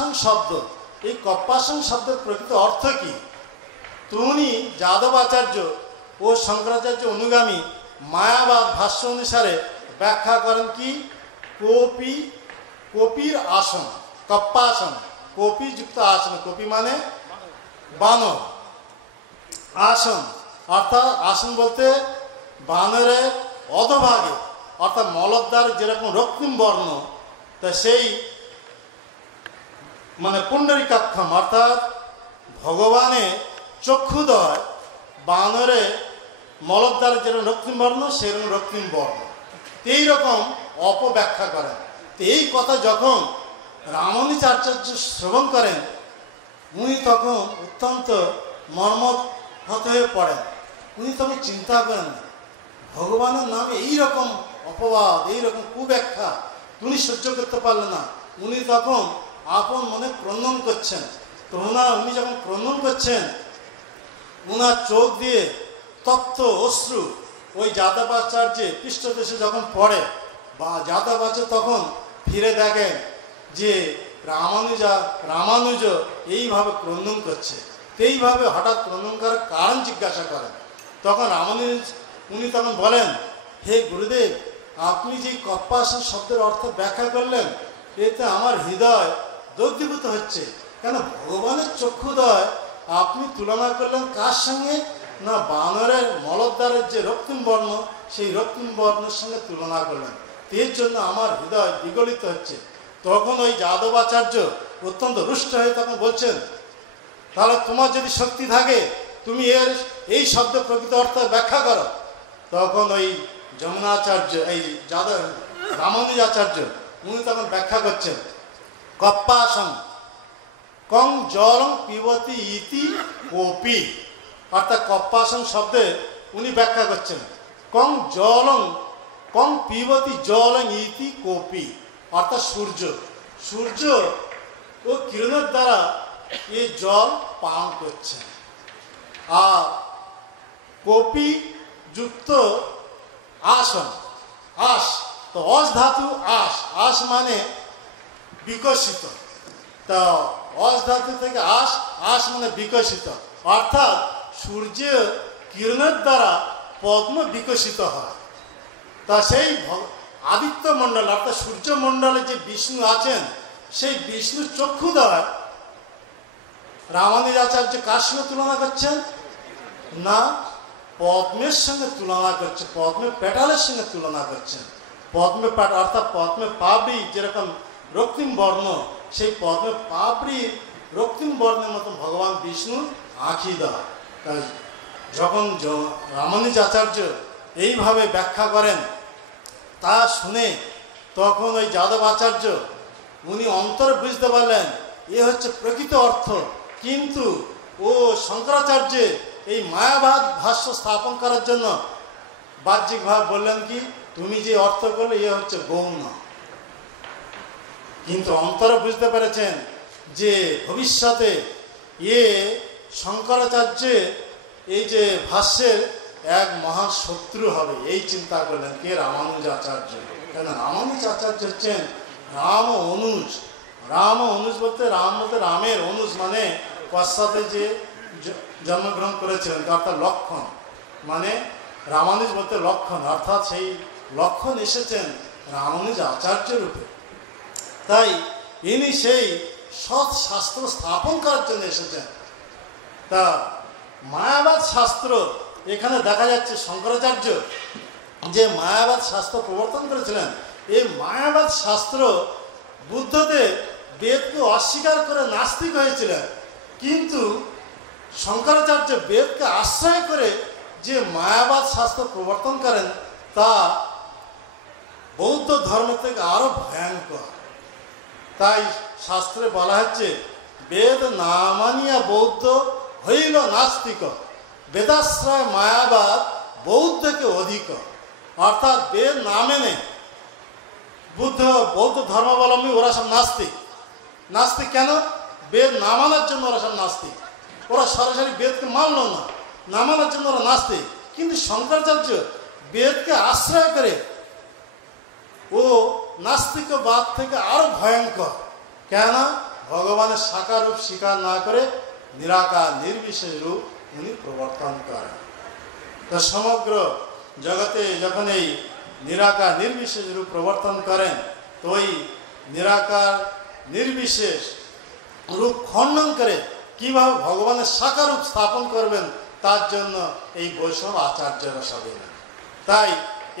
কপ্পাসন শব্দ, এই কপ্পাসন শব্দের প্রকৃত অর্থ কি? উনি যাদবাচার্য ও শঙ্করাচার্য অনুগামী মায়াবাদ ভাষ্য অনুসারে ব্যাখ্যা করেন কি, কপির আসন, কপ্পাসন, কপিযুক্ত আসন, কপি মানে বানর, আসন অর্থাৎ আসন বলতে বানরের অধভাগে অর্থাৎ মলদ্বার যেরকম রক্তিম বর্ণ, তা সেই মানে পুণ্ডরীকাক্ষম অর্থাৎ ভগবানের চক্ষুদয় বানরে মলদ্বার যেরকম রক্তিম বর্ণ সেরকম রক্তিম বর্ণ, এইরকম অপব্যাখ্যা করেন। তো এই কথা যখন রামানুজ আচার্য শ্রবণ করেন, উনি তখন অত্যন্ত মর্মহত হয়ে পড়েন। উনি তখন চিন্তা করেন ভগবানের নামে এইরকম অপবাদ, এইরকম কুব্যাখ্যা উনি সহ্য করতে পারলেন না। উনি তখন আপন মনে ক্রন্দন করছেন। তো উনি যখন ক্রন্দন করছেন, উনার চোখ দিয়ে তপ্ত অশ্রু ওই যাদবাচার্যের পৃষ্ঠদেশে যখন পড়ে, বা যাদবাচার্য তখন ফিরে দেখেন যে রামানুজ এইভাবে ক্রন্দন করছে। এইভাবে হঠাৎ ক্রন্দন করার কারণ জিজ্ঞাসা করেন। তখন রামানুজ উনি তখন বলেন, হে গুরুদেব, আপনি যে কপ্পাসন শব্দের অর্থ ব্যাখ্যা করলেন, এতে আমার হৃদয় দগ্ধীভূত হচ্ছে। কেন ভগবানের চক্ষুদয় আপনি তুলনা করলেন কার সঙ্গে? না বানরের মলদ্বারের যে রক্তিম বর্ণ, সেই রক্তিম বর্ণের সঙ্গে তুলনা করলেন। এর জন্য আমার হৃদয় বিগলিত হচ্ছে। তখন ওই যাদবাচার্য অত্যন্ত রুষ্ট হয়ে তখন বলছেন, তাহলে তোমার যদি শক্তি থাকে তুমি এই শব্দ প্রকৃত অর্থ ব্যাখ্যা করো। তখন ওই যমুনাচার্য, এই রামানুজ আচার্য, উনি তখন ব্যাখ্যা করছেন, কপ্পাসন কং জলং পিবতি ইতি কোপি, অর্থাৎ কপ্পাসন শব্দে উনি ব্যাখ্যা করছেন কং পিবতি জলং ইতি কোপি, অর্থাৎ সূর্য ও কিরণের দ্বারা এই জল পান করছেন। আর কপি যুক্ত আসন, আস, তো অস ধাতু আস মানে বিকশিত, তা অস ধাতু থেকে আস মানে বিকশিত, অর্থাৎ সূর্য কিরণের দ্বারা পদ্ম বিকশিত হয়। তা সেই আদিত্য মণ্ডল অর্থাৎ সূর্যমণ্ডলে যে বিষ্ণু আছেন, সেই বিষ্ণু চক্ষুদ্বয় রামানুজ আচার্য কার সঙ্গে তুলনা করছেন? না পদ্মের সঙ্গে তুলনা করছে, পদ্মের পেটালের সঙ্গে তুলনা করছেন। পদ্মের পাট অর্থাৎ পদ্মের পাপড়ি যেরকম রক্তিম বর্ণ, সেই পদ্মের পাপড়ির রক্তিম বর্ণের মতন ভগবান বিষ্ণু আঁখি দেয়। তাই যখন রামানুজ আচার্য এইভাবে ব্যাখ্যা করেন, তা শুনে তখন ওই যাদব আচার্য উনি অন্তরে বুঝতে পারলেন এ হচ্ছে প্রকৃত অর্থ। কিন্তু ও শঙ্করাচার্য এই মায়াবাদ ভাষ্য স্থাপন করার জন্য বাহ্যিকভাবে বললেন কি, তুমি যে অর্থ করলে এ হচ্ছে গৌণ। কিন্তু অন্তরে বুঝতে পেরেছেন যে ভবিষ্যতে এ শঙ্করাচার্য এই যে ভাষ্যের এক মহান শত্রু হবে, এই চিন্তা করলেন কে? রামানুজ আচার্য। কেন রামানুজ আচার্য হচ্ছেন রাম অনুজ। রাম অনুজ বলতে রামের অনুজ মানে পশ্চাতে যে জন্মগ্রহণ করেছিলেন, অর্থাৎ লক্ষণ, মানে রামানুজ বলতে লক্ষণ, অর্থাৎ সেই লক্ষণ এসেছেন রামানুজ আচার্য রূপে। তাই ইনি সেই সৎ শাস্ত্র স্থাপন করার জন্য এসেছেন। তা মায়াবাদ শাস্ত্র এখানে দেখা যাচ্ছে শঙ্করাচার্য যে মায়াবাদ শাস্ত্র প্রবর্তন করেছিলেন, এই মায়াবাদ শাস্ত্র বুদ্ধদেব বেদকে অস্বীকার করে নাস্তিক হয়েছিলেন। কিন্তু শঙ্করাচার্য বেদকে আশ্রয় করে যে মায়াবাদ শাস্ত্র প্রবর্তন করেন, তা বৌদ্ধ ধর্ম থেকে আরো ভয়ঙ্কর। তাই শাস্ত্রে বলা হচ্ছে, বেদ না মানিয়া বৌদ্ধ হইল নাস্তিক, বেদাশ্রয় মায়াবাদ বৌদ্ধকে অধিক। অর্থাৎ বেদ না মেনে বৌদ্ধ ধর্মাবলম্বী ওরা সব নাস্তিক। নাস্তিক কেন? বেদ না মানার জন্য ওরা সব নাস্তিক। ওরা সরাসরি বেদকে মানল না মানার জন্য ওরা নাস্তিক। কিন্তু শঙ্করাচার্য বেদকে আশ্রয় করে ও নাস্তিকবাদ থেকে আরো ভয়ঙ্কর। কেন? ভগবানের সাকার রূপ স্বীকার না করে নিরাকার নির্বিশেষ রূপ উনি প্রবর্তন করেন। তো সমগ্র জগতে যখন এই নিরাকার নির্বিশেষ রূপ প্রবর্তন করেন, তো ওই নিরাকার নির্বিশেষ রূপ খণ্ডন করে কিভাবে ভগবানের সাকার রূপ স্থাপন করবেন, তার জন্য এই বৈষ্ণব আচার্যরা সবাই। তাই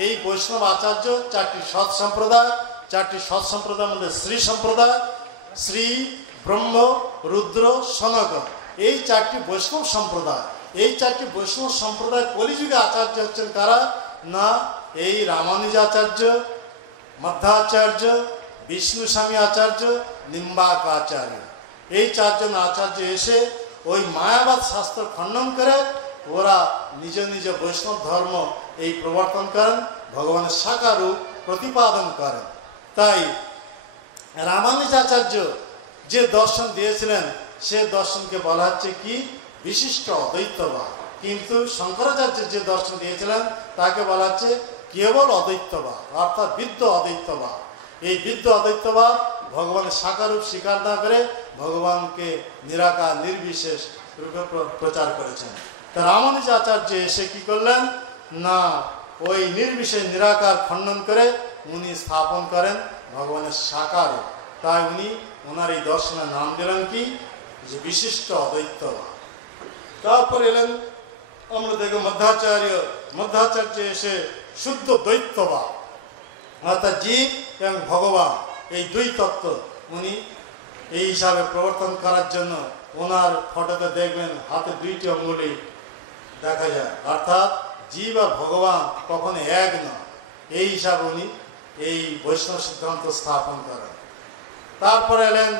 এই বৈষ্ণব আচার্য চারটি সৎ সম্প্রদায়, চারটি সৎ সম্প্রদায়ের মধ্যে শ্রী সম্প্রদায়, শ্রী, ব্রহ্ম, রুদ্র, সনাতন, এই চারটি বৈষ্ণব সম্প্রদায়। এই চারটি বৈষ্ণব সম্প্রদায় কলিযুগে আচার্য হচ্ছেন কারা না, এই রামানুজাচার্য, মধ্বাচার্য, বিষ্ণু স্বামী আচার্য, নিম্বাক আচার্য। এই চারজন আচার্য এসে ওই মায়াবাদ শাস্ত্র খণ্ডন করে ওরা নিজ নিজ বৈষ্ণব ধর্ম এই প্রবর্তন করেন, ভগবানের সাকার রূপ প্রতিপাদন করেন। তাই রামানুজাচার্য যে দর্শন দিয়েছিলেন সে দর্শনকে বলা হচ্ছে কি বিশিষ্ট অদ্বৈতবাদ, কিন্তু শঙ্করাচার্য যে দর্শন দিয়েছিলেন তাকে বলা হচ্ছে কেবল অদ্বৈতবাদ, অর্থাৎ বিদ্ধ অদ্বৈতবাদ। এই বিদ্ধ অদ্বৈতবাদ ভগবানের সাকার রূপ স্বীকার না করে ভগবানকে নিরাকার নির্বিশেষ রূপে প্রচার করেছেন। তা রামানুজাচার্য এসে কি করলেন না, ওই নির্বিশেষ নিরাকার খণ্ডন করে উনি স্থাপন করেন ভগবানের সাকার। তাই উনি ওনার এই দর্শনের নাম দিলেন কি যে বিশিষ্ট অদ্বৈতবাদ। তারপর এলেন আমরা দেখব মধ্বাচার্য এসে শুদ্ধ দ্বৈতবাদ, অর্থাৎ জীব এবং ভগবান এই দুই তত্ত্ব উনি এই হিসাবে প্রবর্তন করার জন্য ওনার ফটোতে দেখবেন হাতে দুইটি অঙ্গুলি দেখা যায়, অর্থাৎ জীব আর ভগবান কখনো এক নয়, এই হিসাবে উনি এই বৈষ্ণব সিদ্ধান্ত স্থাপন করেন। তারপরে এলেন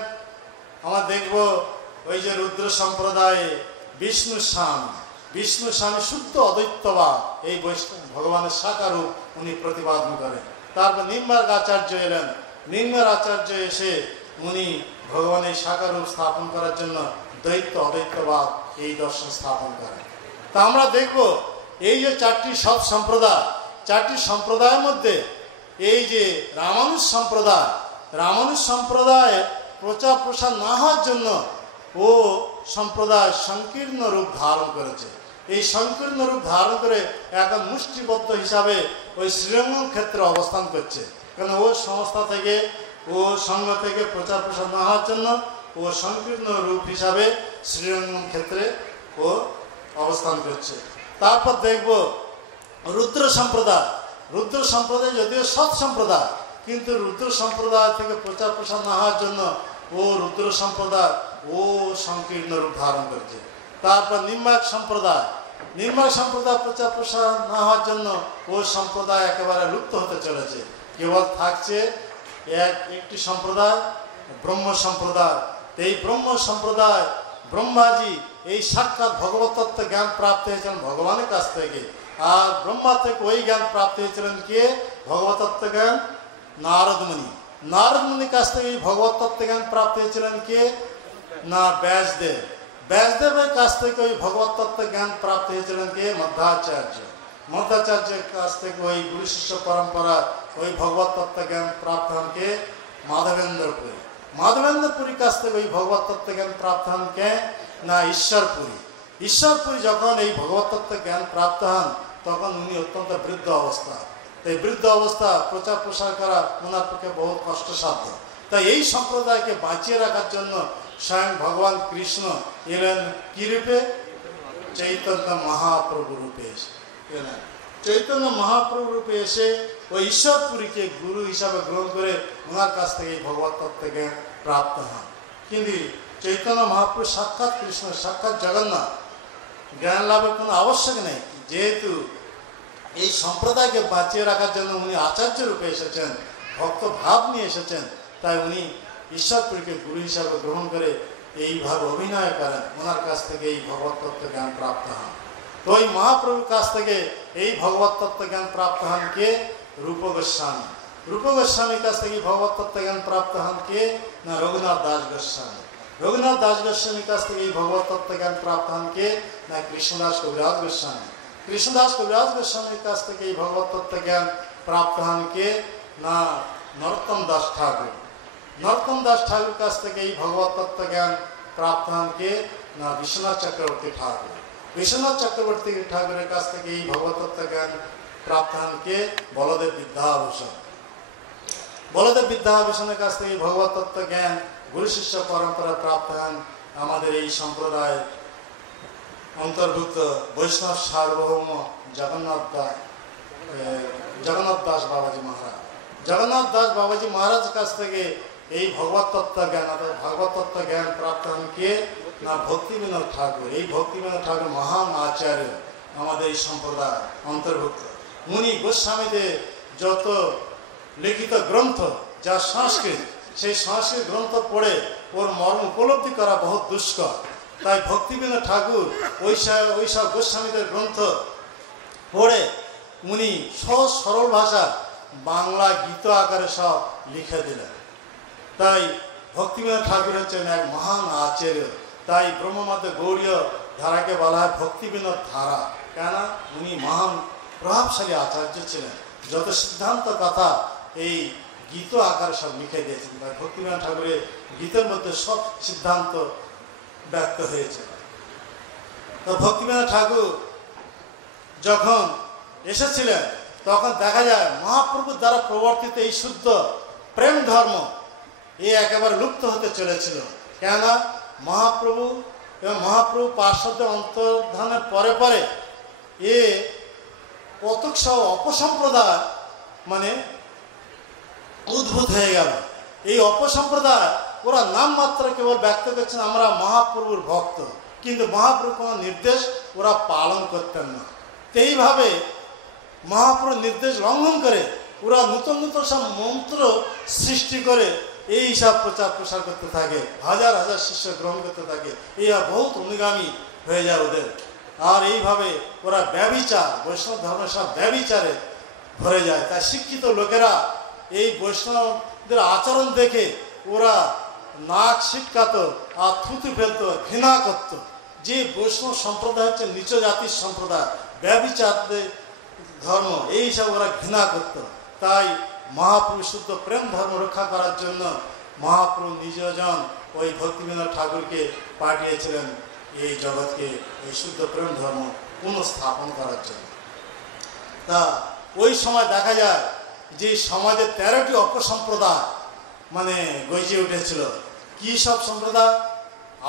আমরা দেখব ওই যে রুদ্র সম্প্রদায়ে বিষ্ণু স্বামী শুদ্ধ অদ্বৈতবাদ, এই বৈষ্ণব ভগবানের সাকার রূপ উনি প্রতিপাদন করেন। তারপর নিম্বার্ক আচার্য এলেন, নিম্বার্ক আচার্য এসে উনি ভগবানের সাকার রূপ স্থাপন করার জন্য দ্বৈত অদ্বৈতবাদ এই দর্শন স্থাপন করেন। তা আমরা দেখব এই যে চারটি সৎ সম্প্রদায়, চারটি সম্প্রদায়ের মধ্যে এই যে রামানুজ সম্প্রদায় প্রচার প্রসার না হওয়ার জন্য ও সম্প্রদায় সংকীর্ণ রূপ ধারণ করেছে। এই সংকীর্ণ রূপ ধারণ করে এখন মুষ্টিবদ্ধ হিসাবে ওই শ্রীরঙ্গম ক্ষেত্রে অবস্থান করছে, কারণ ও সংস্থা থেকে ও সংঘ থেকে প্রচার প্রসার না হওয়ার জন্য ও সংকীর্ণ রূপ হিসাবে শ্রীরঙ্গম ক্ষেত্রে ও অবস্থান করছে। তারপর দেখব রুদ্র সম্প্রদায় যদিও সৎ সম্প্রদায়, কিন্তু রুদ্র সম্প্রদায় থেকে প্রচার প্রসার না হওয়ার জন্য ও রুদ্র সম্প্রদায় ও সংকীর্ণ রূপ ধারণ করছে। তারপর নিম্বার্ক সম্প্রদায় প্রচার প্রসার না হওয়ার জন্য ও সম্প্রদায় একেবারে লুপ্ত হতে চলেছে, কেবল থাকছে একটি সম্প্রদায় ব্রহ্ম সম্প্রদায়। এই ব্রহ্ম সম্প্রদায় ব্রহ্মাজি এই সাক্ষাৎ ভগবত তত্ত্ব জ্ঞান প্রাপ্ত হয়েছিলেন ভগবানের কাছ থেকে, আর ব্রহ্মা থেকে ওই জ্ঞান প্রাপ্ত হয়েছিলেন কে ভগবত তত্ত্ব জ্ঞান নারদ মুনির কাছ থেকে এই ভগবত তত্ত্ব জ্ঞান প্রাপ্ত হয়েছিলেন কে না ব্যাসদেবের কাছ থেকে ওই ভগবত তত্ত্ব জ্ঞান প্রাপ্ত হয়েছিলেন কে মধ্বাচার্যের কাছ থেকে ওই গুরু শিষ্য পরম্পরা ওই ভগবত তত্ত্ব জ্ঞান প্রাপ্ত হন কে মাধবেন্দ্রপুরীর কাছ থেকে ওই ভগবত তত্ত্ব জ্ঞান প্রাপ্ত হন কে না ঈশ্বরপুরী যখন এই ভগবত তত্ত্ব জ্ঞান প্রাপ্ত হন তখন উনি অত্যন্ত বৃদ্ধ অবস্থা। এই বৃদ্ধ অবস্থা প্রচার প্রসার করা ওনার পক্ষে বহু কষ্টসাধ্য। তাই এই সম্প্রদায়কে বাঁচিয়ে রাখার জন্য স্বয়ং ভগবান কৃষ্ণ এলেন কি রূপে? চৈতন্য মহাপ্রভু রূপে এলেন। চৈতন্য মহাপ্রভু রূপে এসে ওই ঈশ্বরপুরীকে গুরু হিসাবে গ্রহণ করে ওনার কাছ থেকে এই ভগবত তত্ত্ব জ্ঞান প্রাপ্ত হন। কিন্তু চৈতন্য মহাপ্রভু সাক্ষাৎ কৃষ্ণ, সাক্ষাৎ জগন্নাথ, জ্ঞান লাভের কোনো আবশ্যক নেই, যেহেতু এই সম্প্রদায়কে বাঁচিয়ে রাখার জন্য উনি আচার্য রূপে এসেছেন, ভক্ত ভাব নিয়ে এসেছেন। তাই উনি ঈশ্বরপুরীকে গুরু হিসাবে গ্রহণ করে এইভাবে অভিনয় করেন, ওনার কাছ থেকে এই ভগবত তত্ত্ব জ্ঞান প্রাপ্ত হন। তো ওই মহাপ্রভুর কাছ থেকে এই ভগবত তত্ত্ব জ্ঞান প্রাপ্ত হন কে? রূপ গোস্বামীর কাছ থেকে ভগবত তত্ত্ব জ্ঞান প্রাপ্ত হন কে না রঘুনাথ দাস গোস্বামীর কাছ থেকে এই ভগবত তত্ত্ব জ্ঞান প্রাপ্ত হন কে না কৃষ্ণদাস কবিরাজ গোস্বামীর কাছ থেকে এই ভগবত তত্ত্ব জ্ঞান প্রাপ্ত হন কে না নরোত্তম দাস ঠাকুর নরোত্তম দাস ঠাকুর কাছ থেকে এই ভগবত তত্ত্ব জ্ঞান প্রাপ্ত হন কে? না বিশ্বনাথ চক্রবর্তী ঠাকুর। বিশ্বনাথ চক্রবর্তী ঠাকুরের কাছ থেকে এই ভগবত তত্ত্ব জ্ঞান প্রাপ্ত হন কে? বলদেব বিদ্যাভূষণ। বলদেব বিদ্যাভূষণের কাছ থেকে ভগবত তত্ত্ব জ্ঞান গুরু শিষ্য পরম্পরা প্রাপ্ত হন আমাদের এই সম্প্রদায় অন্তর্ভুক্ত বৈষ্ণব সার্বভৌম জগন্নাথ দাস বাবাজি মহারাজ। জগন্নাথ দাস বাবাজি মহারাজ কাছ থেকে এই ভগবত তত্ত্ব জ্ঞান অর্থাৎ ভগবত তত্ত্ব জ্ঞান প্রাপ্ত হন কে? না ভক্তিবিনোদ ঠাকুর। এই ভক্তিবিনোদ ঠাকুর মহান আচার্য আমাদের এই সম্প্রদায় অন্তর্ভুক্ত। মুনি গোস্বামীদের যত লিখিত গ্রন্থ যা সংস্কৃত, সেই সংস্কৃত গ্রন্থ পড়ে ওর মর্ম উপলব্ধি করা বহু দুষ্কর। তাই ভক্তিবিনোদ ঠাকুর ওই সব গোস্বামীদের গ্রন্থ পড়ে উনি সহজ সরল ভাষা বাংলা গীত আকারে সব লিখে দিলেন। তাই ভক্তিবিনোদ ঠাকুর হচ্ছেন এক মহান আচার্য। তাই ব্রহ্মমধ্য গৌড়ীয় ধারাকে বলা হয় ভক্তিবিনোদ ধারা। কেন? উনি মহান প্রভাবশালী আচার্য ছিলেন, যত সিদ্ধান্ত কথা এই গীত আকারে সব লিখে দিয়েছেন। তাই ভক্তিবিনোদ ঠাকুরের গীতের মধ্যে সব সিদ্ধান্ত ব্যক্ত হয়েছে। তো ভক্তিবিনোদ ঠাকুর যখন এসেছিলেন তখন দেখা যায় মহাপ্রভুর দ্বারা প্রবর্তিত এই শুদ্ধ প্রেম ধর্ম একেবারে লুপ্ত হতে চলেছিল। কেননা মহাপ্রভু এবং মহাপ্রভু পার্শ্বদের অন্তর্ধানের পরে পরে কতক সহ অপসম্প্রদায় মানে উদ্ভূত হয়ে গেল। এই অপসম্প্রদায় ওরা নামমাত্র কেবল ব্যক্ত করছেন আমরা মহাপ্রভুর ভক্ত, কিন্তু মহাপ্রভুর কোনো নির্দেশ ওরা পালন করতেন না। এইভাবে মহাপ্রভুর নির্দেশ লঙ্ঘন করে ওরা নতুন নতুন সব মন্ত্র সৃষ্টি করে এই সব প্রচার প্রসার করতে থাকে, হাজার হাজার শিষ্য গ্রহণ করতে থাকে। এই বহুত অনুগামী হয়ে যায় ওদের। আর এইভাবে ওরা ব্যভিচার, বৈষ্ণব ধর্মের সব ব্যভিচারে ভরে যায়। তাই শিক্ষিত লোকেরা এই বৈষ্ণবদের আচরণ দেখে ওরা নাক ছিটকাত আর থুতু ফেলত, ঘৃণা করত। যে বৈষ্ণব সম্প্রদায় হচ্ছে নিচ জাতির সম্প্রদায়, ব্যভিচারদের ধর্ম, এই সব ওরা ঘৃণা করত। তাই মহাপ্রভু শুদ্ধ প্রেম ধর্ম রক্ষা করার জন্য মহাপ্রভু নিজজন ওই ভক্তিবিনোদ ঠাকুরকে পাঠিয়েছিলেন এই জগৎকে এই শুদ্ধ প্রেম ধর্ম পুনঃস্থাপন করার জন্য। তা ওই সময় দেখা যায় যে সমাজে 13টি অপসম্প্রদায় মানে গজিয়ে উঠেছিল। কি সব সম্প্রদায়?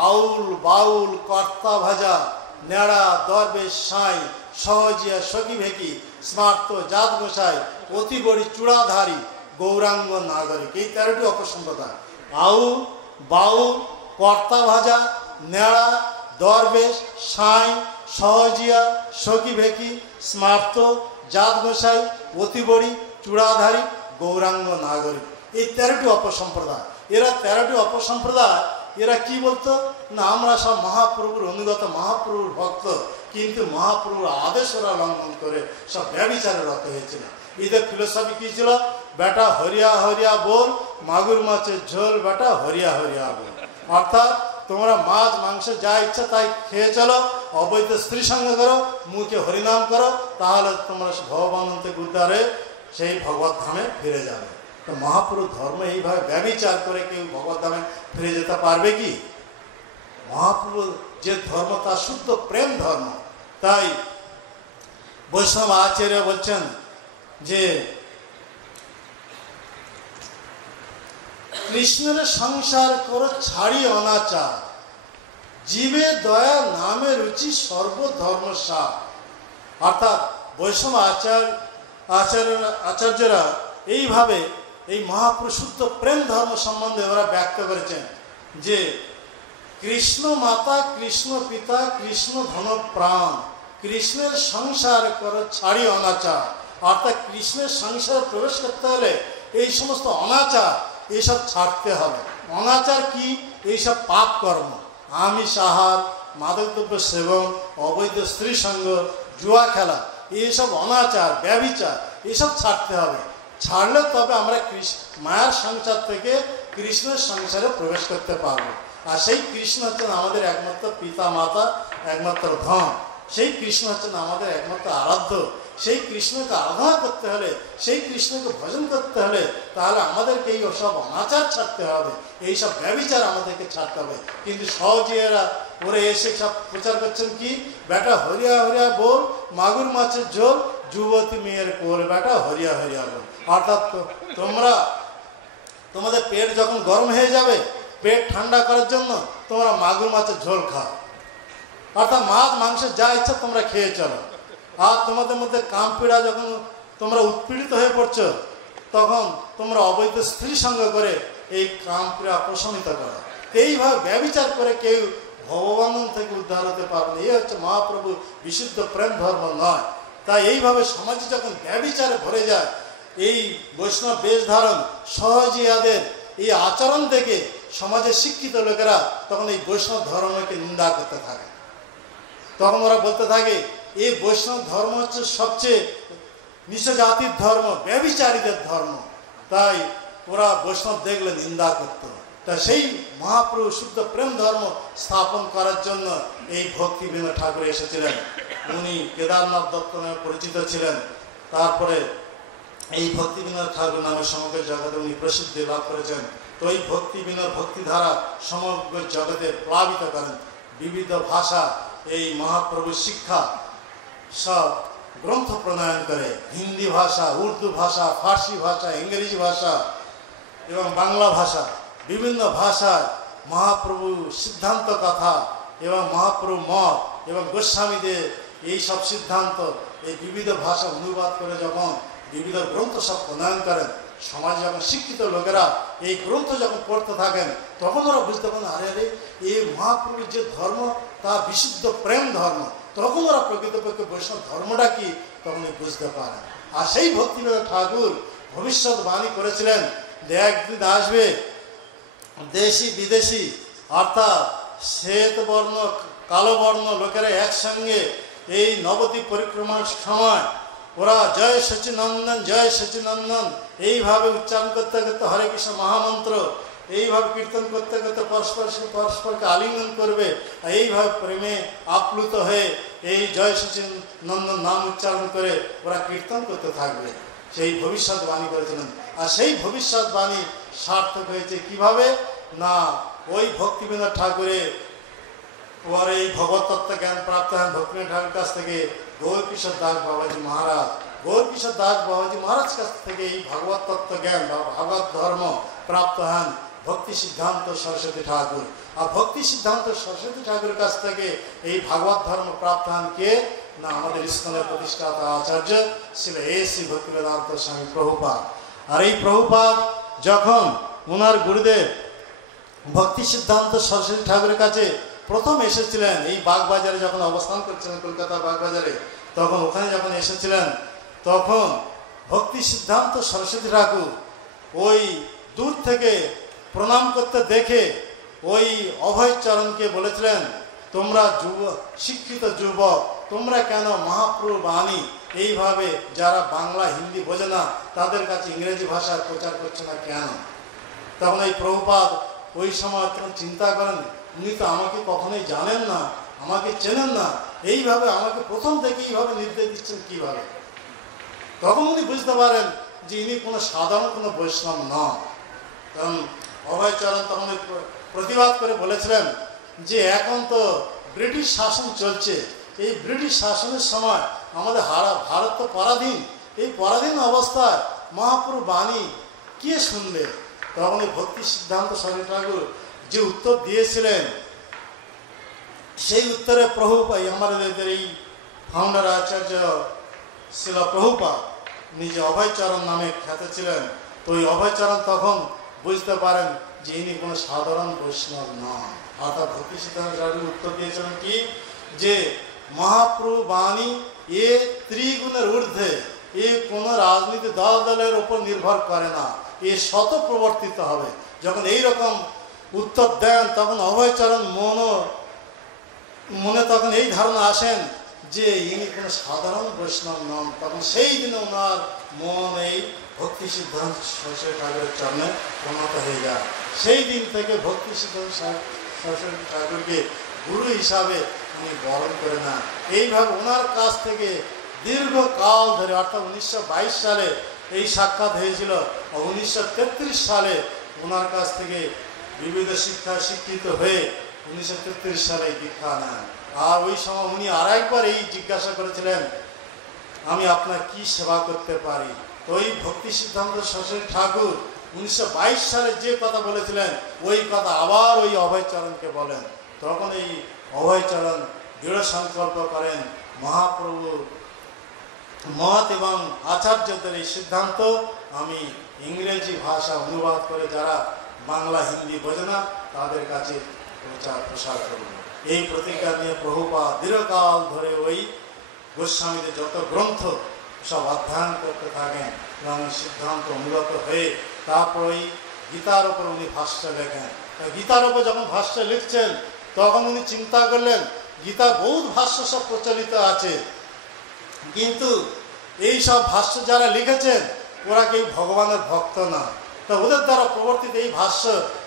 আউল, বাউল, কর্তা ভাজা, নেড়া, দরবেশ, সাঁই, সহজিয়া, সখী ভেকি, স্মার্ত, জাত গোসাই, অতি বড়ি, চূড়াধারী, গৌরাঙ্গ নাগরিক। এই 13টি অপসম্প্রদায়। আউল, বাউল, কর্তা ভাজা, নেড়া, দরবেশ, সাঁই, সহজিয়া, সখী ভেকি, স্মার্ত, জাত গোসাই, অতি বড়ি, চূড়াধারী, গৌরাঙ্গ নাগরিক। এই 13টি অপসম্প্রদায়। এরা 13টি অপসম্প্রদায় এরা কি বলতো? না আমরা সব মহাপ্রভুর অনুগত, মহাপ্রভুর ভক্ত, কিন্তু মহাপ্রভুর আদেশ ওরা লঙ্ঘন করে সব ব্যভিচারে রত হয়েছিল। এদের ফিলোসফি কি ছিল? বেটা হরিয়া হরিয়া বল, মাগুর মাছের ঝোল বেটা হরিয়া হরিয়া বল। অর্থাৎ তোমরা মাছ মাংস যা ইচ্ছা তাই খেয়ে চলো, অবৈধ স্ত্রী সঙ্গে করো, মুখে হরিনাম করো, তাহলে তোমরা ভগবানন্তে উদ্ধারে সেই ভগবত ধামে ফিরে যাবে। তো মহাপ্রভু ধর্ম এইভাবে ব্যভিচার করে কেউ ভগবত ধামে ফিরে যেতে পারবে কি? মহাপ্রভু যে ধর্ম তা শুদ্ধ প্রেম ধর্ম। তাই বৈষ্ণব আচার্য বলছেন যে কৃষ্ণের সংসার করো ছাড়ি অনাচার, জীবে দয়া নামে রুচি সর্বধর্ম সার। অর্থাৎ বৈষ্ণব আচার্যরা এইভাবে এই মহাপুরুষ শুদ্ধ প্রেম ধর্ম সম্বন্ধে ওরা ব্যক্ত করেছেন যে কৃষ্ণ মাতা, কৃষ্ণ পিতা, কৃষ্ণ ধন প্রাণ, কৃষ্ণের সংসার করো ছাড়ি অনাচার। অর্থাৎ কৃষ্ণের সংসারে প্রবেশ করতে হলে এই সমস্ত অনাচার এইসব ছাড়তে হবে। অনাচার কি? এইসব পাপ কর্ম, আমিষ আহার, মাদকদ্রব্য সেবন, অবৈধ স্ত্রী সঙ্গ, জুয়া খেলা, এইসব অনাচার, ব্যভিচার এইসব ছাড়তে হবে। ছাড়লে তবে আমরা মায়ের সংসার থেকে কৃষ্ণের সংসারে প্রবেশ করতে পারবো। আর সেই কৃষ্ণ হচ্ছেন আমাদের একমাত্র পিতা মাতা, একমাত্র ধন। সেই কৃষ্ণ হচ্ছেন আমাদের একমাত্র আরাধ্য। সেই কৃষ্ণকে আরাধনা করতে হলে, সেই কৃষ্ণকে ভজন করতে হলে তাহলে আমাদেরকে এই সব অনাচার ছাড়তে হবে, এই সব ব্যভিচার আমাদেরকে ছাড়তে হবে। কিন্তু সহজিয়ারা ওরা এসে সব প্রচার করছেন কি, বেটা হরিয়া হরিয়া বল, মাগুর মাছের ঝোল, যুবতী মেয়ের কোল, বেটা হরিয়া হরিয়া বল। অর্থাৎ তোমরা তোমাদের পেট যখন গরম হয়ে যাবে, পেট ঠান্ডা করার জন্য তোমরা মাগুর মাছের ঝোল খাও, অর্থাৎ মাছ মাংসের যা ইচ্ছা তোমরা খেয়ে চলো। আর তোমাদের মধ্যে কামপীড়া যখন তোমরা উৎপীড়িত হয়ে পড়ছো, তখন তোমরা অবৈধ স্ত্রী সঙ্গ করে এই কামপীড়া প্রশমিত করো। এইভাবে ব্যভিচার করে কেউ ভগবান থেকে উদ্ধার হতে পারবে না। এই হচ্ছে মহাপ্রভু বিশুদ্ধ প্রেম ধর্ম নয়। তাই এইভাবে সমাজে যখন ব্যভিচারে ভরে যায়, এই বৈষ্ণব বেশ ধারণ সহজিয়াদের এই আচরণ দেখে সমাজের শিক্ষিত লোকেরা তখন এই বৈষ্ণব ধর্মকে নিন্দা করতে থাকে। তখন ওরা বলতে থাকে এই বৈষ্ণব ধর্ম হচ্ছে সবচেয়ে নিচ জাতির ধর্ম, ব্যভিচারীদের ধর্ম। তাই ওরা বৈষ্ণব দেখলে নিন্দা করত। তা সেই মহাপ্রভু শুদ্ধ প্রেম ধর্ম স্থাপন করার জন্য এই ভক্তি বিনোদ ঠাকুর এসেছিলেন। উনি কেদারনাথ দত্ত নামে পরিচিত ছিলেন। তারপরে এই ভক্তি বিনোদ ঠাকুর নামে সমগ্র জগতে উনি প্রসিদ্ধি লাভ করেছেন। তো এই ভক্তি বিনোদ ভক্তিধারা সমগ্র জগতে প্লাবিত করেন। বিবিধ ভাষা এই মহাপ্রভুর শিক্ষা সব গ্রন্থ প্রণয়ন করে। হিন্দি ভাষা, উর্দু ভাষা, ফার্সি ভাষা, ইংরেজি ভাষা এবং বাংলা ভাষা, বিভিন্ন ভাষায় মহাপ্রভু সিদ্ধান্ত কথা এবং মহাপ্রভু মত এবং গোস্বামীদের এই সব সিদ্ধান্ত এই বিবিধ ভাষা অনুবাদ করে যখন বিবিধ গ্রন্থ সব প্রণয়ন করেন, সমাজে যখন শিক্ষিত লোকেরা এই গ্রন্থ যখন পড়তে থাকেন, তখন ওরা বুঝতে পারেন আরে আরে এই মহাপ্রভুর যে ধর্ম তা বিশুদ্ধ প্রেম ধর্ম। তখন ওরা প্রকৃতপক্ষে বৈষ্ণব ধর্মটা কি তখন বুঝতে পারেন। আর সেই ভক্তিবিনোদ ঠাকুর ভবিষ্যৎবাণী করেছিলেন যে একদিন আসবে দেশি বিদেশি অর্থাৎ শ্বেত বর্ণ কালো বর্ণ লোকেরা একসঙ্গে এই নবদ্বীপ পরিক্রমার সময় ওরা জয় সচিনন্দন জয় সচিনন্দন এইভাবে উচ্চারণ করতে করতে হরে কৃষ্ণ মহামন্ত্র এইভাবে কীর্তন করতে করতে পরস্পরকে আলিঙ্গন করবে। এইভাবে প্রেমে আপ্লুত হয়ে এই জয় সচিনন্দন নাম উচ্চারণ করে ওরা কীর্তন করতে থাকবে। সেই ভবিষ্যৎবাণী করেছিলেন। আর সেই ভবিষ্যৎবাণী সার্থক হয়েছে কিভাবে না, ওই ভক্তিবিনোদ ঠাকুরের পরে এই ভগবত তত্ত্ব জ্ঞান প্রাপ্ত হন ভক্তিবিনোদ ঠাকুরের কাছ থেকে গৌরকিশোর দাস বাবাজি মহারাজ। গৌরকিশোর দাস বাবাজি মহারাজ কাছ থেকে এই ভগবত তত্ত্ব জ্ঞান বা ভাগবত ধর্ম প্রাপ্ত হন ভক্তি সিদ্ধান্ত সরস্বতী ঠাকুর। আর ভক্তি সিদ্ধান্ত সরস্বতী ঠাকুরের কাছ থেকে এই ভাগবত ধর্ম প্রাপ্ত হন কে না, আমাদের ইস্কনের প্রতিষ্ঠাতা আচার্য শ্রী শ্রী ভক্তিবেদান্ত স্বামী প্রভুপাদ। আর এই প্রভুপাদ যখন ওনার গুরুদেব ভক্তি সিদ্ধান্ত সরস্বতী ঠাকুরের কাছে প্রথম এসেছিলেন, এই বাগবাজারে যখন অবস্থান করছিলেন কলকাতা বাগবাজারে, তখন ওখানে যখন এসেছিলেন তখন ভক্তি সিদ্ধান্ত সরস্বতী ঠাকুর ওই দূর থেকে প্রণাম করতে দেখে ওই অভয়চরণকে বলেছিলেন, তোমরা শিক্ষিত যুবক তোমরা কেন মহাপ্রভু বাণী এইভাবে যারা বাংলা হিন্দি বোঝে না তাদের কাছে ইংরেজি ভাষার প্রচার করছে না কেন? তখন এই প্রভুপাদ ওই সময় তখন চিন্তা করেন, উনি তো আমাকে কখনোই জানেন না, আমাকে চেনেন না, এইভাবে আমাকে প্রথম থেকে এইভাবে নির্দেশ দিচ্ছেন কিভাবে? তখন উনি বুঝতে পারেন যে ইনি কোনো সাধারণ কোনো বৈষ্ণব নন। কারণ অভয়চরণ তখন প্রতিবাদ করে বলেছিলেন যে এখন তো ব্রিটিশ শাসন চলছে, এই ব্রিটিশ শাসনের সময় আমাদের ভারত তো পরাধীন, এই পরাধীন অবস্থায় মহাপ্রভু বাণী কে শুনবে? তখন এই ভক্তি সিদ্ধান্ত সরস্বতী ঠাকুর যে উত্তর দিয়েছিলেন সেই উত্তরে প্রভুপাদ আমাদের এই ফাউন্ডার আচার্য শিল প্রভুপাদ নিজে অভয়চরণ নামে খ্যাত ছিলেন। তো ওই অভয়চরণ তখন বুঝতে পারেন যে ইনি কোনো সাধারণ বৈষ্ণব নন। অর্থাৎ ভক্তি সিদ্ধান্ত ঠাকুর উত্তর দিয়েছিলেন কি যে মহাপ্রভু বাণী এ ত্রিগুণের ঊর্ধ্বে, এ কোনো রাজনীতি দলের উপর নির্ভর করে না, এ শত প্রবর্তিত হবে। যখন এই রকম উত্তর দেন তখন অভয়চরণ মনে তখন এই ধারণা আসেন যে ইনি কোনো সাধারণ বৈষ্ণব নন। তখন সেই দিনে ওনার মন এই ভক্তি সিদ্ধান্ত সরস্বতী ঠাকুরের চরণে প্রণত হয়ে যায়। সেই দিন থেকে ভক্তি সিদ্ধান্ত সরস্বতী ঠাকুরকে গুরু হিসাবে উনি বরণ করে না। এইভাবে ওনার কাছ থেকে দীর্ঘকাল ধরে, অর্থাৎ 1922 সালে এই সাক্ষাৎ হয়েছিল। 1933 সালে ওনার কাছ থেকে বিবিধ শিক্ষায় শিক্ষিত হয়ে 1933 সালে দীক্ষা নেন। আর ওই সময় উনি আরেকবার এই জিজ্ঞাসা করেছিলেন, আমি আপনার কি সেবা করতে পারি? ওই ভক্তি সিদ্ধান্ত সরস্বতী ঠাকুর 1922 সালে যে কথা বলেছিলেন ওই কথা আবার ওই অভয়চরণকে বলেন। তখন এই অভয়চরণ দৃঢ় সংকল্প করেন, মহাপ্রভু মহৎ এবং আচার্যদের এই সিদ্ধান্ত আমি ইংরেজি ভাষা অনুবাদ করে যারা বাংলা হিন্দি বোঝে না তাদের কাছে প্রচার প্রসার করব। এই প্রতিজ্ঞা নিয়ে প্রভুপাদ দীর্ঘকাল ধরে ওই গোস্বামীদের যত গ্রন্থ সব অধ্যয়ন করতে থাকেন এবং সিদ্ধান্ত অনুগত হয়ে তারপর ওই গীতার ওপর উনি ভাষ্য লেখেন। গীতার ওপর যখন ভাষ্য লিখছেন তখন উনি চিন্তা করলেন গীতা বহুত ভাষ্য সব প্রচলিত আছে, কিন্তু এই সব ভাষ্য যারা লিখেছেন ওরা কেউ ভগবানের ভক্ত না, তা ওদের দ্বারা প্রবর্তিত এই ভাষ্য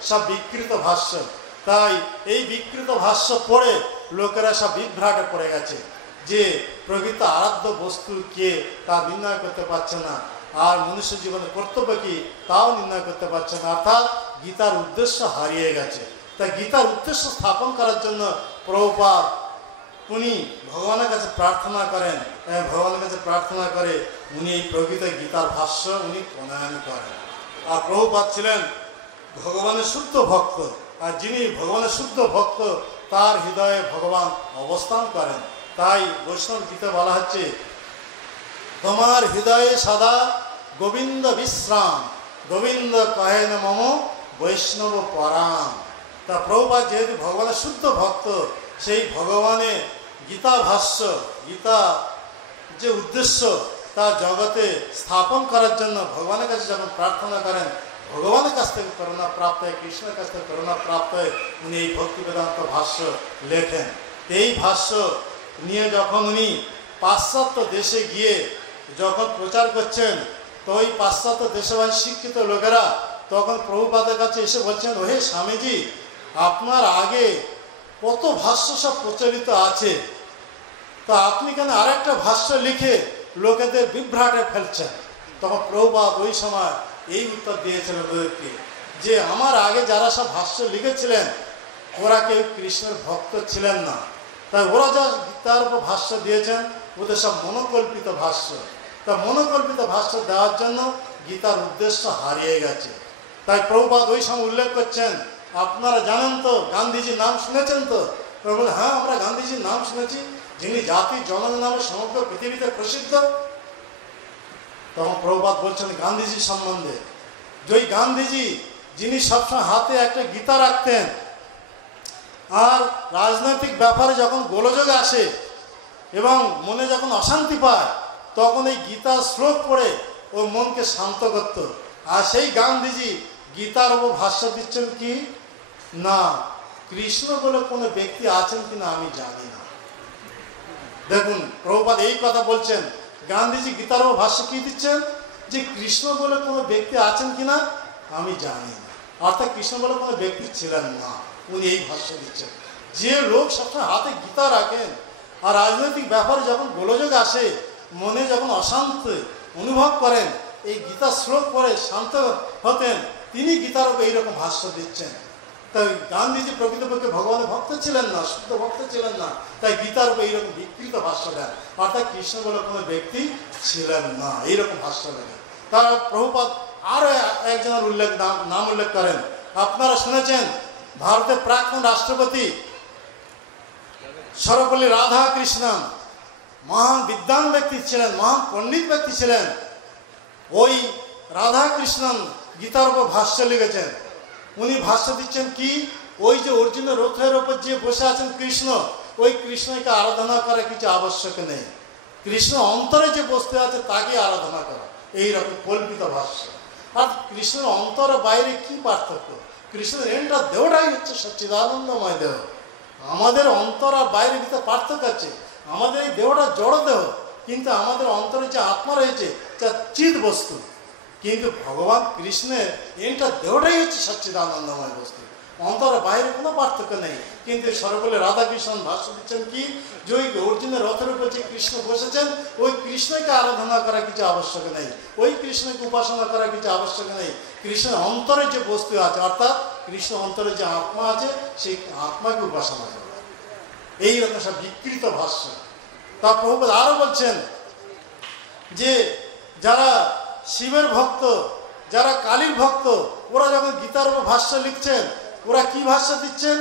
সব বিকৃত ভাষ্য। তাই এই বিকৃত ভাষ্য পড়ে লোকেরা সব বিভ্রাটে পড়ে গেছে যে প্রকৃত আরাধ্য বস্তু কে তা নির্ণয় করতে পারছে না, আর মনুষ্য জীবনের কর্তব্য কি তাও নির্ণয় করতে পারছে না, অর্থাৎ গীতার উদ্দেশ্য হারিয়ে গেছে। তাই গীতার উদ্দেশ্য স্থাপন করার জন্য প্রভুপাদ উনি ভগবানের কাছে প্রার্থনা করেন, ভগবানের কাছে প্রার্থনা করে উনি এই প্রকৃত গীতার ভাষ্য উনি প্রণয়ন করেন। আর প্রভুপাদ ছিলেন ভগবানের শুদ্ধ ভক্ত, আর যিনি ভগবানের শুদ্ধ ভক্ত তার হৃদয়ে ভগবান অবস্থান করেন। তাই বৈষ্ণব গীতা বলা হচ্ছে, তোমার হৃদয়ে সদা গোবিন্দ বিশ্রাম, গোবিন্দ কহেন মম বৈষ্ণব পরাম। তা প্রভুপাদ যেহেতু ভগবানের শুদ্ধ ভক্ত, সেই ভগবানের গীতা ভাষ্য, গীতা যে উদ্দেশ্য তা জগতে স্থাপন করার জন্য ভগবানের কাছে যখন প্রার্থনা করেন, ভগবানের কাছ থেকে করুণা প্রাপ্ত হয়, কৃষ্ণের কাছ থেকে করুণা প্রাপ্ত হয়, উনি এই ভক্তি বেদান্ত ভাষ্য লেখেন। এই ভাষ্য নিয়ে যখন উনি পাশ্চাত্য দেশে গিয়ে যখন প্রচার করছেন, তো ওই পাশ্চাত্য দেশবাসী শিক্ষিত লোকেরা তখন প্রভুপাদের কাছে এসে বলছেন, ওহে স্বামীজি, আপনার আগে কত ভাষ্য সব প্রচলিত আছে, তা আপনি কেন আরেকটা ভাষ্য লিখে লোকেদের বিভ্রাটে ফেলছেন? তখন প্রভুপাদ ওই সময় এই উত্তর দিয়েছিলেন ওদেরকে যে আমার আগে যারা সব ভাষ্য লিখেছিলেন ওরা কেউ কৃষ্ণের ভক্ত ছিলেন না, তাই ওরা যা গীতার উপর ভাষ্য দিয়েছেন ওদের সব মনোকল্পিত ভাষ্য। তা মনোকল্পিত ভাষ্য দেওয়ার জন্য গীতার উদ্দেশ্য হারিয়ে গেছে। তাই প্রভুপাদ ওই সময় উল্লেখ করছেন, আপনারা জানেন তো গান্ধীজির নাম শুনেছেন তো? বলে, হ্যাঁ আমরা গান্ধীজির নাম শুনেছি, যিনি জাতি জনগণ নামে সমগ্র পৃথিবীতে প্রসিদ্ধ। তখন প্রভুপাদ বলছেন গান্ধীজি সম্বন্ধে, যে ওই গান্ধীজি যিনি সবসময় হাতে একটা গীতা রাখতেন, আর রাজনৈতিক ব্যাপারে যখন গোলযোগ আসে এবং মনে যখন অশান্তি পায় তখন এই গীতার শ্লোক পড়ে ও মনকে শান্ত করত। আর সেই গান্ধীজি গীতার উপর ভাষ্য দিচ্ছেন কি না, কৃষ্ণ বলে কোনো ব্যক্তি আছেন কিনা আমি জানি না। দেখুন প্রভুপাদ এই কথা বলছেন, গান্ধীজি গীতার উপর ভাষ্য কি দিচ্ছেন, যে কৃষ্ণ বলে কোনো ব্যক্তি আছেন কিনা আমি জানি না, অর্থাৎ কৃষ্ণ বলে কোনো ব্যক্তি ছিলেন না, উনি এই ভাষ্য দিচ্ছেন। যে লোক সবসময় হাতে গীতা রাখেন আর রাজনৈতিক ব্যাপারে যখন গোলযোগ আসে, মনে যখন অশান্তি অনুভব করেন, এই গীতা শ্লোক পড়ে শান্ত হতেন, তিনি গীতার উপর এইরকম ভাষ্য দিচ্ছেন। তাই গান্ধীজি প্রকৃতপক্ষে ভগবানের ভক্ত ছিলেন না, শুদ্ধ ভক্ত ছিলেন না, তাই গীতার উপর এইরকম বিকৃত ভাষ্য দেন, অর্থাৎ কৃষ্ণ বলে কোনো ব্যক্তি ছিলেন না, এইরকম ভাষ্য দেন। তার প্রভুপাদ আরও একজনের নাম উল্লেখ করেন। আপনারা শুনেছেন ভারতের প্রাক্তন রাষ্ট্রপতি সর্বপল্লী রাধাকৃষ্ণন মহান বিদ্বান ব্যক্তি ছিলেন, মহান পণ্ডিত ব্যক্তি ছিলেন। ওই রাধাকৃষ্ণন গীতার উপর ভাষ্য লিখেছেন। উনি ভাষ্য দিচ্ছেন কি, ওই যে অর্জুনের রথের ওপর যে বসে আছেন কৃষ্ণ, ওই কৃষ্ণকে আরাধনা করা কিছু আবশ্যক নেই, কৃষ্ণ অন্তরে যে বস্তু আছে তাকে আরাধনা করা, এইরকম কল্পিত ভাষ্য। আর কৃষ্ণের অন্তর বাইরে কি পার্থক্য? কৃষ্ণের এন্টার দেহটাই হচ্ছে সচ্চিদানন্দময় দেহ। আমাদের অন্তর আর বাইরের ভিতরে পার্থক্য আছে। আমাদের এই দেহটা জড় দেহ, কিন্তু আমাদের অন্তরে যে আত্মা রয়েছে তা চিৎ বস্তু। কিন্তু ভগবান কৃষ্ণের এন্টার দেহটাই হচ্ছে সচ্চিদানন্দময় বস্তু। অন্তরে বাইরে কোনো পার্থক্য নেই। কিন্তু সর্বপল্লী রাধাকৃষ্ণ ভাষ্য দিচ্ছেন কি, যে ওই অর্জুনের রথের উপর যে কৃষ্ণ বসেছেন, ওই কৃষ্ণকে আরাধনা করা কিছু আবশ্যক নেই, ওই কৃষ্ণকে উপাসনা করা কিছু আবশ্যক নেই। কৃষ্ণের অন্তরে যে বস্তু আছে, অর্থাৎ কৃষ্ণ অন্তরে যে আত্মা আছে, সেই আত্মাকে উপাসনা করা। এইরকম সব বিকৃত ভাষ্য। তা প্রভুপাদ আরো বলছেন যে যারা শিবের ভক্ত, যারা কালীর ভক্ত, ওরা যখন গীতার উপর ভাষ্য লিখছেন, ওরা কি ভাষ্য দিচ্ছেন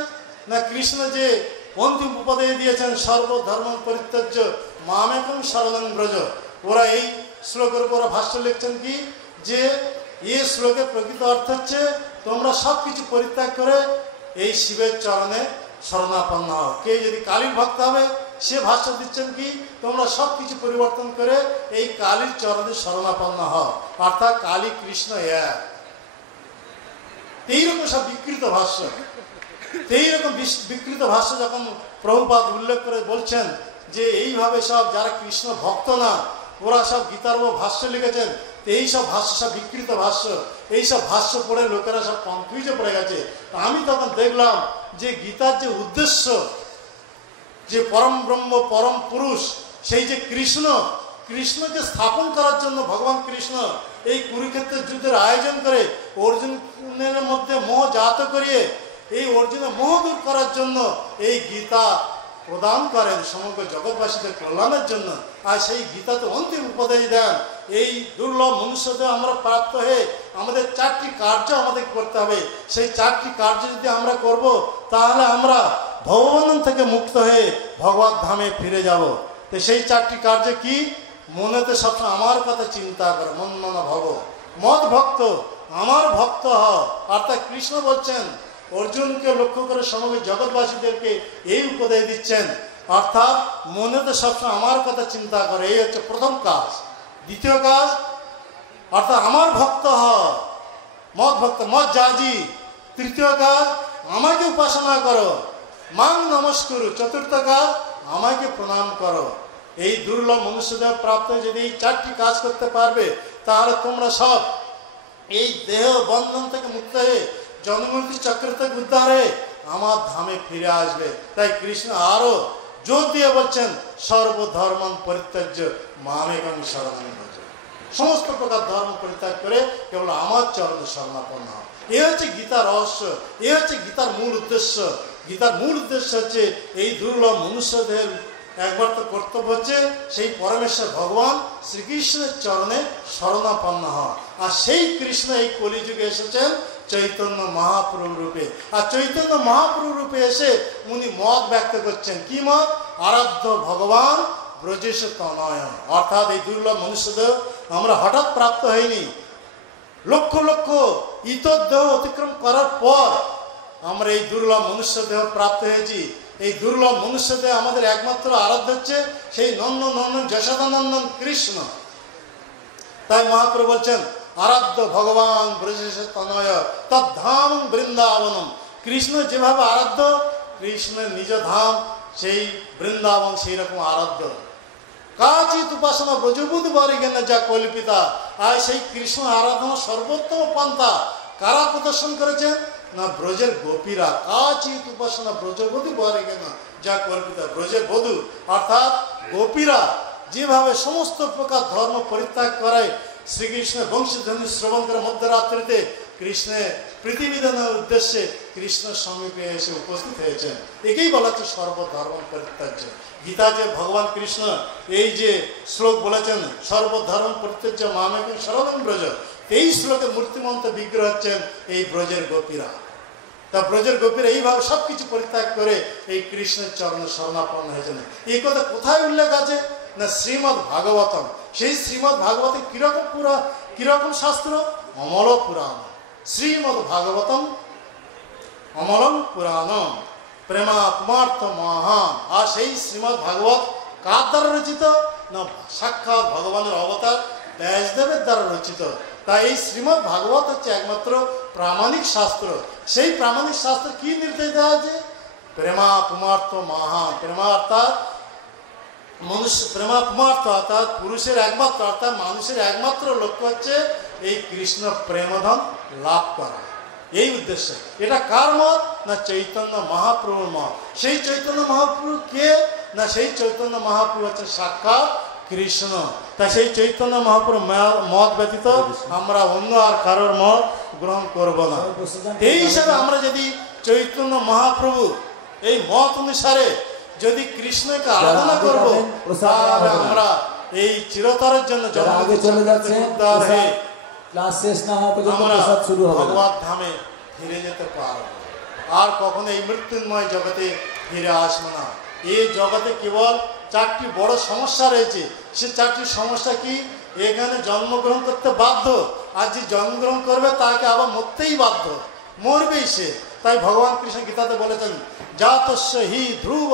না, কৃষ্ণ যে অন্তিম উপদেশ দিয়েছেন সর্বধর্ম পরিত্যাজ্য মামেকং শরণং ব্রজ, ওরা এই শ্লোকের উপর ভাষ্য লিখছেন কি, যে এই শ্লোকের প্রকৃত অর্থ হচ্ছে তোমরা সব কিছু পরিত্যাগ করে এই শিবের চরণে শরণাপন্ন হও। কে যদি কালীর ভক্ত হবে, সে ভাষ্য দিচ্ছেন কি, তোমরা সব কিছু পরিবর্তন করে এই কালীর চরণে শরণাপন্ন হও, অর্থাৎ কালী কৃষ্ণ এক। এইরকম সব বিকৃত ভাষ্য, এইরকম বিকৃত ভাষ্য যখন প্রভুপাদ উল্লেখ করে বলছেন যে এইভাবে সব যারা কৃষ্ণ ভক্ত না, ওরা সব গীতার উপর ভাষ্য লিখেছেন, এই সব ভাষ্য সব বিকৃত ভাষ্য, এইসব ভাষ্য পড়ে লোকেরা সব কনফিউজে পড়ে গেছে। আমি তখন দেখলাম যে গীতার যে উদ্দেশ্য, যে পরম ব্রহ্ম পরম পুরুষ, সেই যে কৃষ্ণ, কৃষ্ণকে স্থাপন করার জন্য ভগবান কৃষ্ণ এই কুরুক্ষেত্রের যুদ্ধের আয়োজন করে অর্জুনের মধ্যে মোহ জাত করিয়ে এই অর্জুনের মোহ দূর করার জন্য এই গীতা প্রদান করেন সমগ্র জগৎবাসীদের কল্যাণের জন্য। আর সেই গীতাতে অন্তিম উপদেশ দেন, এই দুর্লভ মনুষ্যদের আমরা প্রাপ্ত হয়ে আমাদের 4টি কার্য আমাদের করতে হবে। সেই 4টি কার্য যদি আমরা করব, তাহলে আমরা ভগবান থেকে মুক্ত হয়ে ভগবত ধামে ফিরে যাব। তো সেই 4টি কার্য কি? মনেতে সবসময় আমার কথা চিন্তা কর, মন মন ভব মদ ভক্ত, আমার ভক্ত হ। অর্থাৎ কৃষ্ণ বলছেন অর্জুনকে লক্ষ্য করে সমগ্র জগৎবাসীদেরকে এই উপদেশ দিচ্ছেন, অর্থাৎ মনেতে সবসময় আমার কথা চিন্তা করে, এই হচ্ছে প্রথম কাজ। দ্বিতীয় কাজ, অর্থাৎ আমার ভক্ত হ, মদ ভক্ত মদ জাজি। তৃতীয় কাজ, আমাকে উপাসনা করো, মাং নমস্কুরু। চতুর্থ কাজ, আমাকে প্রণাম করো। এই দুর্লভ মনুষ্যদেহ প্রাপ্ত যদি এই 4টি কাজ করতে পারবে, তাহলে তোমরা সব এই দেহ বন্ধন থেকে মুক্ত হয়ে জন্মমৃত্যু চক্র থেকে উদ্ধার হয়ে আমার ধামে ফিরে আসবে। তাই কৃষ্ণ আরো জোর দিয়ে বলছেন সর্বধর্ম পরিত্যাজ্য মামেকং শরণং ব্রজ। সমস্ত প্রকার ধর্ম পরিত্যাগ করে কেবল আমার চরণে শরণাপন্ন হও। এ হচ্ছে গীতার রহস্য, এ হচ্ছে গীতার মূল উদ্দেশ্য। গীতার মূল উদ্দেশ্য হচ্ছে এই দুর্লভ মনুষ্যদের একবার তো কর্তব্য হচ্ছে সেই পরমেশ্বর ভগবান শ্রীকৃষ্ণের চরণে শরণাপন্ন হওয়া। আর সেই কৃষ্ণ এই কলিযুগে এসেছেন চৈতন্য মহাপ্রভু রূপে। আর চৈতন্য মহাপ্রভু রূপে এসে উনি মত ব্যক্ত করছেন। কি মত? আরাধ্য ভগবান ব্রজেশ তনয়। অর্থাৎ এই দুর্লভ মনুষ্যদেহ আমরা হঠাৎ প্রাপ্ত হইনি, লক্ষ লক্ষ ইতর দেহ অতিক্রম করার পর আমরা এই দুর্লভ মনুষ্য দেহ প্রাপ্ত হয়েছি। এই দুর্লভ মনুষ্য দেহ আমাদের একমাত্র আরাধ্য হচ্ছে সেই নন্দন যশোদানন্দন কৃষ্ণ। তাই মহাপ্রভু বলছেন আরাধ্য ভগবান ব্রজেশ তনয় তদ্ধাম বৃন্দাবনম। কৃষ্ণ যেভাবে আরাধ্য, কৃষ্ণের নিজ ধাম সেই বৃন্দাবন সেই রকম আরাধ্য। কাচিত উপাসনা ব্রজবুধ বরিগেন যা কল্পিতা। আর সেই কৃষ্ণ আরাধনা সর্বোত্তম পন্থা কারা প্রদর্শন করেছেন না? ব্রজের গোপীরা। কাচিত উপাসনা ব্রজবধূ বরিগেন যা কল্পিতা। ব্রজের বধূ অর্থাৎ গোপীরা যেভাবে সমস্ত প্রকার ধর্ম পরিত্যাগ করে শ্রীকৃষ্ণের বংশধ্বনি শ্রবণ করে মধ্যরাত্রিতে কৃষ্ণের পৃথিবীদানের উদ্দেশ্যে কৃষ্ণের সমীপে এসে উপস্থিত হয়েছেন। একেই বলা হচ্ছে সর্বধর্ম পরিত্যাজ্য। গীতা যে ভগবান কৃষ্ণ এই যে শ্লোক বলেছেন সর্বধর্ম পরিত্যাজ্য মামেকং শরণং ব্রজ, এই শ্লোকে মূর্তিমন্ত বিগ্রহ হচ্ছেন এই ব্রজের গোপীরা। তা ব্রজের গোপীরা এইভাবে সব কিছু পরিত্যাগ করে এই কৃষ্ণের চরণে শরণাপন্ন হয়েছেন। এই কথা কোথায় উল্লেখ আছে না? শ্রীমদ্ ভাগবতম। সেই শ্রীমদ্ ভাগবতে কিরকম শাস্ত্র? অমল পুরাণ। শ্রীমদ্ ভাগবতম অমলম পুরাণম প্রেমাত্মার্থ মহান। আর সেই শ্রীমদ্ ভাগবত কার দ্বারা রচিত না? সাক্ষাৎ ভগবানের অবতার ব্যাসদেবের দ্বারা রচিত। তাই এই শ্রীমদ্ ভাগবত হচ্ছে একমাত্র প্রামাণিক শাস্ত্র। সেই প্রামাণিক শাস্ত্র কি নির্দেশ দেওয়া আছে? প্রেমাত্মার্থ মহান। প্রেমাত্মার্থ অর্থাৎ পুরুষের একমাত্র অর্থাৎ মানুষের একমাত্র লক্ষ্য হচ্ছে এই কৃষ্ণ প্রেমধন লাভ করা। এই উদ্দেশ্যে। এটা কার মত? না চৈতন্য মহাপ্রভুর মত। সেই চৈতন্য মহাপ্রভু কে? না সেই চৈতন্য মহাপ্রভু হচ্ছে সাক্ষাৎ কৃষ্ণ। তাই সেই চৈতন্য মহাপ্রভু মত ব্যতীত আমরা অন্য আর কারোর মত গ্রহণ করব না। এই হিসাবে আমরা যদি চৈতন্য মহাপ্রভু এই মত অনুসারে যদি কৃষ্ণকে আরাধনা করব, তাহলে আমরা এই চিরতরের জন্য উদ্ধার হয়ে আমরা ভগবত ধামে ফিরে যেতে পারব। আর কখনো এই মৃত্যুময় জগতে ফিরে আসবো না। এই জগতে কেবল 4টি বড় সমস্যা রয়েছে। সে 4টি সমস্যা কি? এখানে জন্মগ্রহণ করতে বাধ্য, আর যে জন্মগ্রহণ করবে তাকে আবার মরতেই বাধ্য, মরবেই সে। তাই ভগবান কৃষ্ণ গীতাতে বলেছেন, জাতস্য হি ধ্রুব